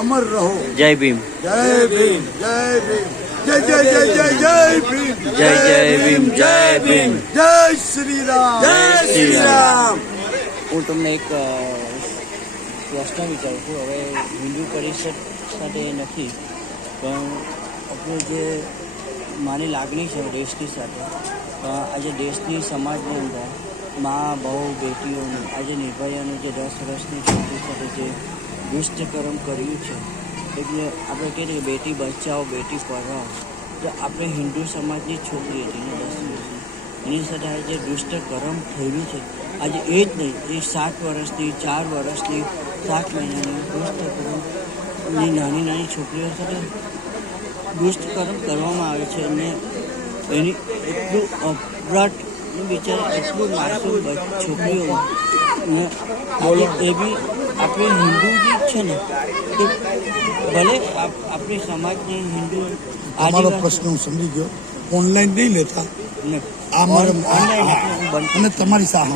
अमर रहो। जय भीम। जय भीम। जय भीम। जय जय जय जय जय भीम। जय जय भीम। जय भीम। जय श्री राम। जय श्री राम। હું તમને એક પ્રશ્ન વિચારું છું. હવે હિન્દુ પરિષદ સાથે નથી, પણ આપણું જે મારી લાગણી છે દેશની સાથે, આજે દેશની સમાજની અંદર મા બહુ બેટીઓનું આજે નિર્ભયાનું જે 10 વર્ષની છોકરી સાથે જે દુષ્કર્મ કર્યું છે, એટલે આપણે કહીએ કે બેટી બચાવો બેટી પઢાઓ, તો આપણે હિન્દુ સમાજની છોકરી હતી ને 10 વર્ષની, એની સાથે આજે જે દુષ્કર્મ થયું છે, આજે એ જ નહીં, એ 7 વર્ષની 4 વર્ષની 7 મહિનાની દુષ્કર્મની નાની નાની છોકરીઓ સાથે દુષ્કર્મ કરવામાં આવે છે અને એની એટલું અપરાધ બિચારા એટલું માસૂમ છોકરીઓ ને આજે એ બી આપણે હિન્દુ જ છે ને, તો ભલે આપણી સમાજની હિન્દુ તમારો પ્રશ્ન હું સમજી ગયો. ઓનલાઈન નહીં લેતા આ મારે અને તમારી સાહ